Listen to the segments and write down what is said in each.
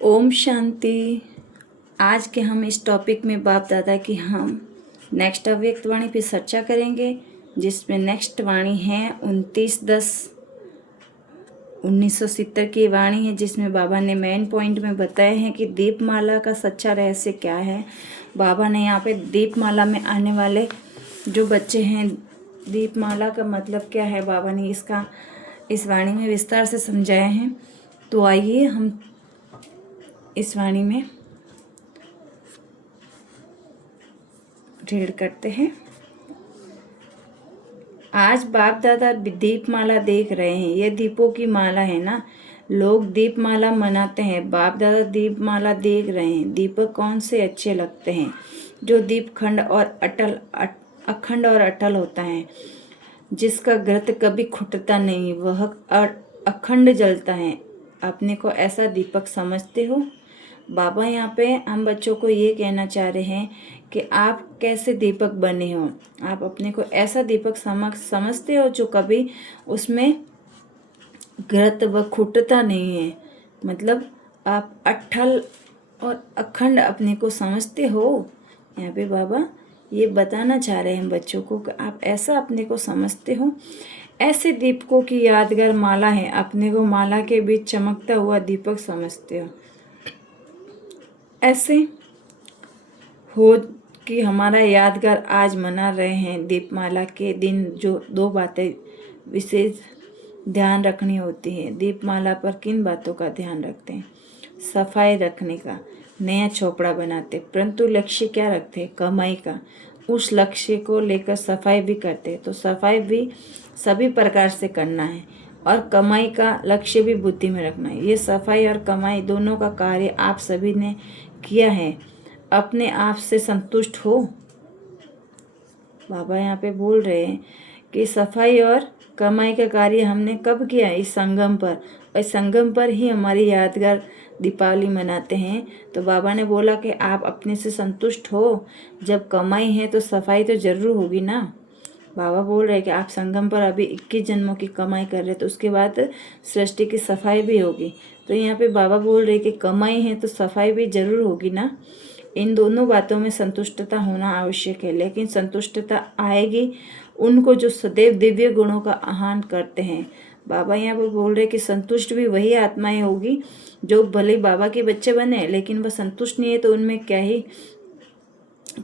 ओम शांति। आज के हम इस टॉपिक में बाप दादा की हम नेक्स्ट अव्यक्त वाणी पे चर्चा करेंगे, जिसमें नेक्स्ट वाणी है 29/10/1970 की वाणी है, जिसमें बाबा ने मेन पॉइंट में बताए हैं कि दीपमाला का सच्चा रहस्य क्या है। बाबा ने यहाँ पे दीपमाला में आने वाले जो बच्चे हैं, दीपमाला का मतलब क्या है, बाबा ने इसका इस वाणी में विस्तार से समझाया है। तो आइए हम इस वाणी में रीड करते हैं। आज बाप दादा दीपमाला देख रहे हैं। ये दीपों की माला है ना, लोग दीपमाला मनाते हैं, बाप दादा दीपमाला देख रहे हैं। दीपक कौन से अच्छे लगते हैं? जो दीप अखंड और अटल होता है, जिसका व्रत कभी खुटता नहीं, वह अखंड जलता है। अपने को ऐसा दीपक समझते हो? बाबा यहाँ पे हम बच्चों को ये कहना चाह रहे हैं कि आप कैसे दीपक बने हो। आप अपने को ऐसा दीपक समझते हो जो कभी उसमें घृत व खुटता नहीं है, मतलब आप अट्ठल और अखंड अपने को समझते हो। यहाँ पे बाबा ये बताना चाह रहे हैं बच्चों को कि आप ऐसा अपने को समझते हो। ऐसे दीपकों की यादगार माला है, अपने को माला के बीच चमकता हुआ दीपक समझते हो। ऐसे हो कि हमारा यादगार आज मना रहे हैं दीपमाला के दिन। जो दो बातें विशेष ध्यान रखनी होती है। दीपमाला पर किन बातों का ध्यान रखते हैं? सफाई रखने का, नया चोपड़ा बनाते, परंतु लक्ष्य क्या रखते हैं? कमाई का। उस लक्ष्य को लेकर सफाई भी करते हैं। तो सफाई भी सभी प्रकार से करना है और कमाई का लक्ष्य भी बुद्धि में रखना है। ये सफाई और कमाई दोनों का कार्य आप सभी ने किया है। अपने आप से संतुष्ट हो? बाबा यहाँ पे बोल रहे हैं कि सफाई और कमाई का कार्य हमने कब किया? इस संगम पर। और इस संगम पर ही हमारी यादगार दीपावली मनाते हैं। तो बाबा ने बोला कि आप अपने से संतुष्ट हो। जब कमाई है तो सफाई तो जरूर होगी ना। बाबा बोल रहे हैं कि आप संगम पर अभी 21 जन्मों की कमाई कर रहे हैं, तो उसके बाद सृष्टि की सफाई भी होगी। तो यहाँ पे बाबा बोल रहे हैं कि कमाई है तो सफाई भी जरूर होगी ना। इन दोनों बातों में संतुष्टता होना आवश्यक है। लेकिन संतुष्टता आएगी उनको जो सदैव दिव्य गुणों का आह्वान करते हैं। बाबा यहाँ पर बोल रहे हैं कि संतुष्ट भी वही आत्माएं होगी जो भले बाबा के बच्चे बने, लेकिन वह संतुष्ट नहीं है तो उनमें क्या ही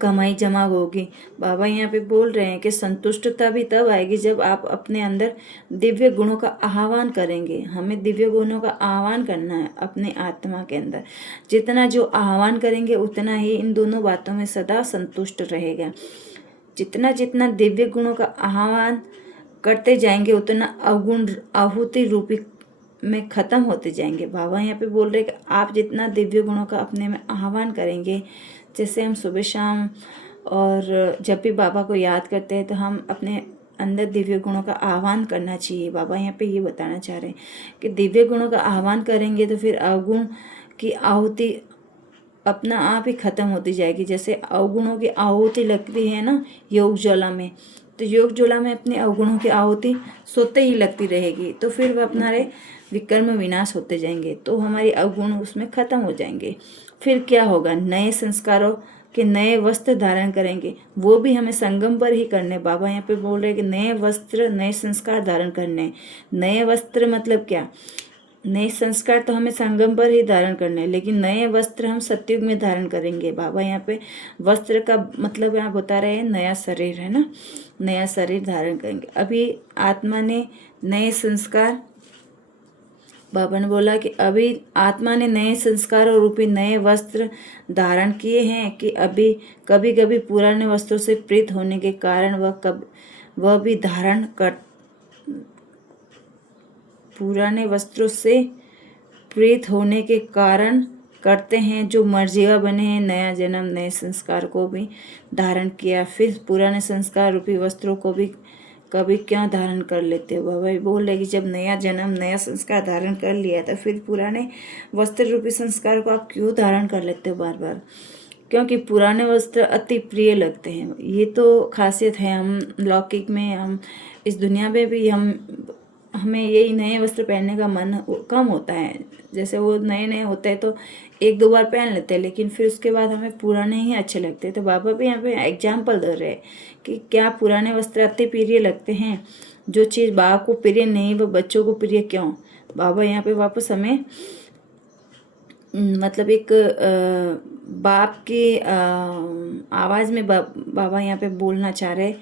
कमाई जमा होगी। बाबा यहाँ पे बोल रहे हैं कि संतुष्टता भी तब आएगी जब आप अपने अंदर दिव्य गुणों का आह्वान करेंगे। हमें दिव्य गुणों का आह्वान करना है अपने आत्मा के अंदर। जितना जो आह्वान करेंगे उतना ही इन दोनों बातों में सदा संतुष्ट रहेगा। जितना जितना दिव्य गुणों का आह्वान करते जाएंगे उतना अवगुण आहुति रूपी में खत्म होते जाएंगे। बाबा यहाँ पे बोल रहे कि आप जितना दिव्य गुणों का अपने में आह्वान करेंगे, जैसे हम सुबह शाम और जब भी बाबा को याद करते हैं तो हम अपने अंदर दिव्य गुणों का आह्वान करना चाहिए। बाबा यहाँ पे ये बताना चाह रहे हैं कि दिव्य गुणों का आह्वान करेंगे तो फिर अवगुण की आहुति अपना आप ही खत्म होती जाएगी। जैसे अवगुणों की आहुति लगती है ना योग ज्वाला में, तो योग ज्वाला में अपने अवगुणों की आहुति सोते ही लगती रहेगी, तो फिर वह अपना विकर्म विनाश होते जाएंगे, तो हमारी अवगुण उसमें खत्म हो जाएंगे। फिर क्या होगा? नए संस्कारों के नए वस्त्र धारण करेंगे, वो भी हमें संगम पर ही करने। बाबा यहाँ पे बोल रहे हैं कि नए वस्त्र नए संस्कार धारण करने। नए वस्त्र मतलब क्या? नए संस्कार तो हमें संगम पर ही धारण करने, लेकिन नए वस्त्र हम सतयुग में धारण करेंगे। बाबा यहाँ पे वस्त्र का मतलब यहाँ बता रहे हैं नया शरीर है ना, नया शरीर धारण करेंगे। अभी आत्मा ने नए संस्कार, बाबा ने बोला कि अभी आत्मा ने नए संस्कारों रूपी नए वस्त्र धारण किए हैं कि अभी कभी कभी पुराने वस्त्रों से प्रीत होने के कारण वह भी धारण कर पुराने वस्त्रों से प्रीत होने के कारण करते हैं। जो मर्जिया बने हैं नया जन्म नए संस्कार को भी धारण किया, फिर पुराने संस्कार रूपी वस्त्रों को भी कभी क्यों धारण कर लेते हो? बाबा बोल रहे कि जब नया जन्म नया संस्कार धारण कर लिया तो फिर पुराने वस्त्र रूपी संस्कार को आप क्यों धारण कर लेते हो बार बार? क्योंकि पुराने वस्त्र अति प्रिय लगते हैं। ये तो खासियत है हम लौकिक में, हम इस दुनिया में भी हमें यही नए वस्त्र पहनने का मन कम होता है। जैसे वो नए नए होते हैं तो एक दो बार पहन लेते हैं, लेकिन फिर उसके बाद हमें पुराने ही अच्छे लगते हैं। तो बाबा भी यहाँ पे एग्जाम्पल दे रहे हैं कि क्या पुराने वस्त्र अति प्रिय लगते हैं। जो चीज़ बाप को प्रिय नहीं वो बच्चों को प्रिय क्यों। बाबा यहाँ पे वापस हमें मतलब एक बाप की आवाज़ में बाबा यहाँ पे बोलना चाह रहे।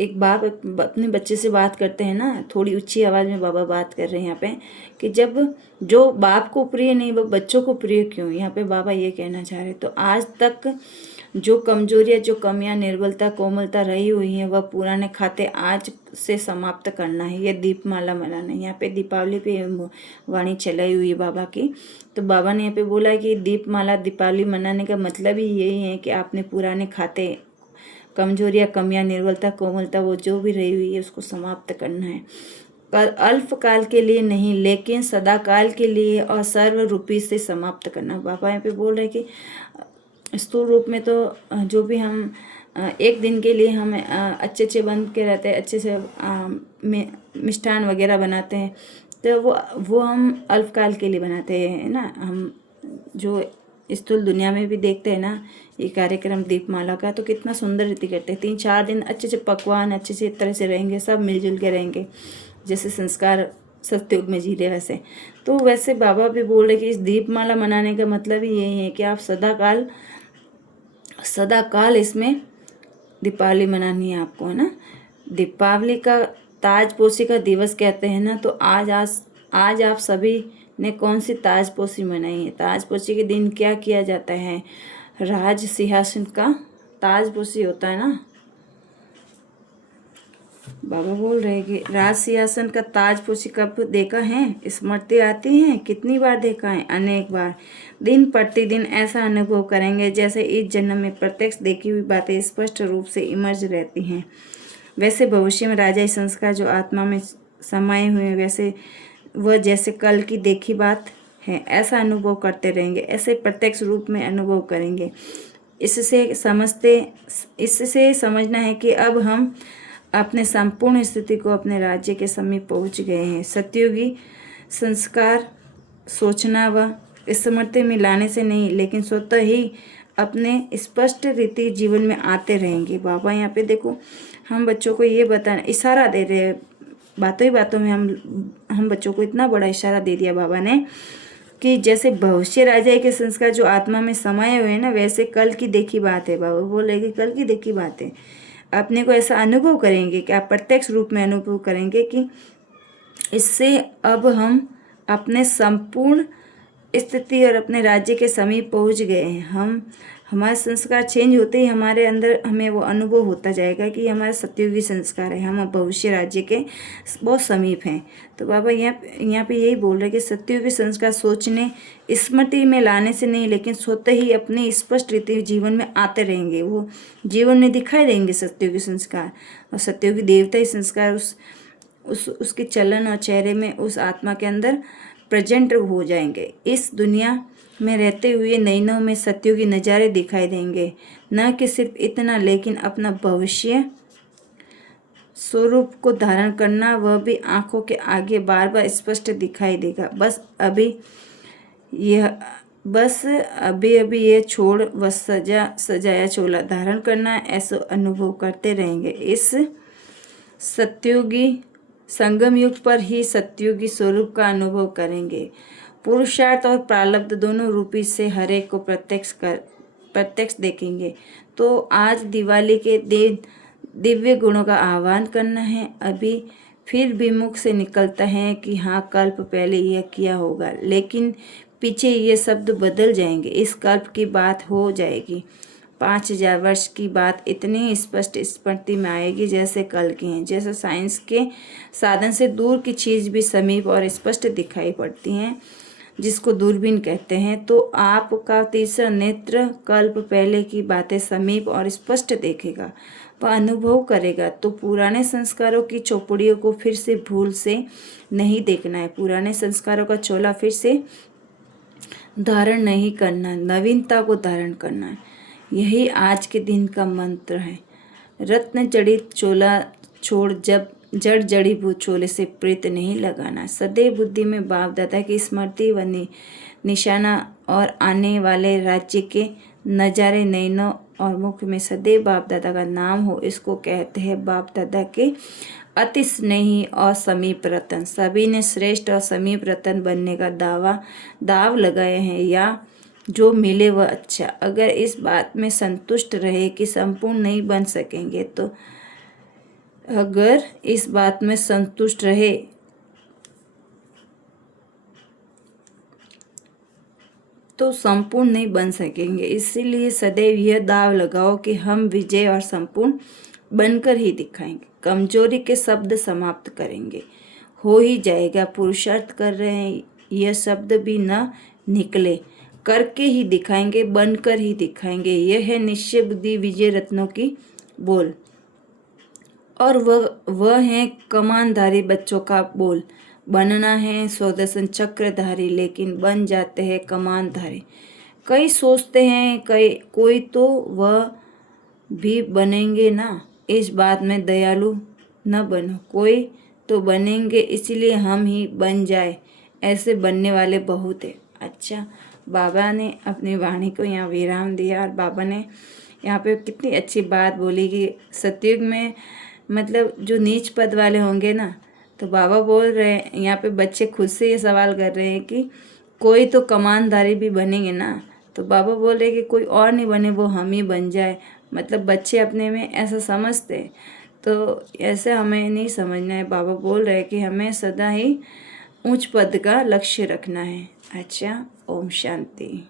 एक बाप अपने बच्चे से बात करते हैं ना, थोड़ी ऊंची आवाज़ में बाबा बात कर रहे हैं यहाँ पे कि जब जो बाप को प्रिय नहीं वो बच्चों को प्रिय क्यों। यहाँ पे बाबा ये कहना चाह रहे। तो आज तक जो कमजोरियाँ, जो कमियां, निर्बलता, कोमलता रही हुई हैं वह पुराने खाते आज से समाप्त करना है। ये दीपमाला मनाना है। यहाँ पे दीपावली पे वाणी चलाई हुई है बाबा की। तो बाबा ने यहाँ पे बोला है कि दीपमाला दीपावली मनाने का मतलब ही यही है कि आपने पुराने खाते, कमजोरियाँ, कमियां, निर्बलता, कोमलता वो जो भी रही हुई है उसको समाप्त करना है। पर अल्पकाल के लिए नहीं लेकिन सदाकाल के लिए और सर्व रूपी से समाप्त करना। बाबा यहाँ पे बोल रहे कि स्थूल रूप में तो जो भी हम एक दिन के लिए हम अच्छे अच्छे बन के रहते हैं, अच्छे से मिष्ठान वगैरह बनाते हैं, तो वो हम अल्पकाल के लिए बनाते हैं ना। हम जो स्थूल दुनिया में भी देखते हैं ना ये कार्यक्रम दीपमाला का, तो कितना सुंदर रीति करते हैं। 3-4 दिन अच्छे से पकवान अच्छे से तरह से रहेंगे, सब मिलजुल के रहेंगे, जैसे संस्कार सत्युग में जी रहे वैसे। तो वैसे बाबा भी बोल रहे कि इस दीपमाला मनाने का मतलब ही यही है कि आप सदाकाल इसमें दीपावली मनानी है आपको, है ना। दीपावली का ताजपोशी का दिवस कहते हैं ना। तो आज आप सभी ने कौन सी ताजपोशी मनाई है। ताजपोशी के दिन क्या किया जाता है। राज सिंहासन का ताजपोशी होता है ना। बाबा बोल रहे हैं कि राज सिंहासन का ताजपोशी कब देखा है। स्मृति आती है, कितनी बार देखा है, अनेक बार। दिन प्रतिदिन ऐसा अनुभव करेंगे जैसे इस जन्म में प्रत्यक्ष देखी हुई बातें स्पष्ट रूप से इमर्ज रहती हैं। वैसे भविष्य में राजाई संस्कार जो आत्मा में समाये हुए हैं, वैसे वह जैसे कल की देखी बात है ऐसा अनुभव करते रहेंगे, ऐसे प्रत्यक्ष रूप में अनुभव करेंगे। इससे समझना है कि अब हम अपने संपूर्ण स्थिति को अपने राज्य के समीप पहुंच गए हैं। सत्युगी संस्कार सोचना व स्मृति में लाने से नहीं लेकिन स्वतः ही अपने स्पष्ट रीति जीवन में आते रहेंगे। बाबा यहाँ पे देखो हम बच्चों को ये बताना, इशारा दे रहे हैं, बातों ही बातों में हम बच्चों को इतना बड़ा इशारा दे दिया बाबा ने कि जैसे भविष्य राजा के संस्कार जो आत्मा में समाये हुए हैं ना, वैसे कल की देखी बात है। बाबा बोले कि कल की देखी बात है। अपने को ऐसा अनुभव करेंगे कि आप प्रत्यक्ष रूप में अनुभव करेंगे कि इससे अब हम अपने संपूर्ण स्थिति और अपने राज्य के समीप पहुंच गए हैं। हमारे संस्कार चेंज होते ही हमारे अंदर हमें वो अनुभव होता जाएगा कि हमारे सत्युगी संस्कार है, हम भविष्य राज्य के बहुत समीप हैं। तो बाबा यहाँ पे यही बोल रहे हैं कि सत्युगी संस्कार सोचने स्मृति में लाने से नहीं लेकिन स्वतः ही अपनी स्पष्ट रीति जीवन में आते रहेंगे, वो जीवन में दिखाई देंगे सत्युगी संस्कार। और सत्युगी देवता ही संस्कार उसके चलन और चेहरे में उस आत्मा के अंदर प्रेजेंट हो जाएंगे। इस दुनिया में रहते हुए नैनों में सत्युगी नज़ारे दिखाई देंगे। न कि सिर्फ इतना लेकिन अपना भविष्य स्वरूप को धारण करना वह भी आंखों के आगे बार बार स्पष्ट दिखाई देगा। बस अभी ये छोड़ व सजाया चोला धारण करना, ऐसा अनुभव करते रहेंगे। इस सत्युगी संगम युग पर ही सत्युगी स्वरूप का अनुभव करेंगे। पुरुषार्थ और प्रारब्ध दोनों रूपी से हर एक को प्रत्यक्ष देखेंगे। तो आज दिवाली के दिव्य गुणों का आह्वान करना है। अभी फिर भी मुख से निकलता है कि हाँ कल्प पहले यह किया होगा, लेकिन पीछे ये शब्द बदल जाएंगे। इस कल्प की बात हो जाएगी। 5000 वर्ष की बात इतनी स्पष्ट स्मृति में आएगी जैसे कल की हैं। जैसे साइंस के साधन से दूर की चीज़ भी समीप और स्पष्ट दिखाई पड़ती हैं, जिसको दूरबीन कहते हैं। तो आपका तीसरा नेत्र कल्प पहले की बातें समीप और स्पष्ट देखेगा, वह अनुभव करेगा। तो पुराने संस्कारों की चौपड़ियों को फिर से भूल से नहीं देखना है, पुराने संस्कारों का चोला फिर से धारण नहीं करना, नवीनता को धारण करना है। यही आज के दिन का मंत्र है। रत्न जड़ित चोला छोड़ जब जड़ जड़ी भूत छोले से प्रीत नहीं लगाना। सदैव बुद्धि में बाप दादा की स्मृति व निशाना और आने वाले राज्य के नज़ारे नैनों और मुख में सदैव बाप दादा का नाम हो, इसको कहते हैं बाप दादा के अति स्नेही और समीप रतन। सभी ने श्रेष्ठ और समीप रतन बनने का दाव लगाए हैं, या जो मिले वह अच्छा। अगर इस बात में संतुष्ट रहे कि संपूर्ण नहीं बन सकेंगे अगर इस बात में संतुष्ट रहे तो संपूर्ण नहीं बन सकेंगे। इसीलिए सदैव यह दाव लगाओ कि हम विजय और संपूर्ण बनकर ही दिखाएंगे। कमजोरी के शब्द समाप्त करेंगे, हो ही जाएगा। पुरुषार्थ कर रहे हैं, यह शब्द भी न निकले, करके ही दिखाएंगे, बनकर ही दिखाएंगे। यह है निश्चय बुद्धि विजय रत्नों की बोल, और वह है कमानधारी बच्चों का बोल। बनना है स्वदर्शन चक्रधारी, लेकिन बन जाते हैं कमानधारी। कई सोचते हैं कोई तो वह भी बनेंगे ना, इस बात में दयालु न बनो। कोई तो बनेंगे, इसलिए हम ही बन जाए, ऐसे बनने वाले बहुत है। अच्छा, बाबा ने अपनी वाणी को यहाँ विराम दिया, और बाबा ने यहाँ पे कितनी अच्छी बात बोली कि सतयुग में मतलब जो नीच पद वाले होंगे ना, तो बाबा बोल रहे हैं, यहाँ पे बच्चे खुद से ये सवाल कर रहे हैं कि कोई तो कमानदारी भी बनेंगे ना, तो बाबा बोल रहे कि कोई और नहीं बने, वो हम ही बन जाए। मतलब बच्चे अपने में ऐसा समझते हैं, तो ऐसे हमें नहीं समझना है। बाबा बोल रहे हैं कि हमें सदा ही उच्च पद का लक्ष्य रखना है। अच्छा, ओम शांति।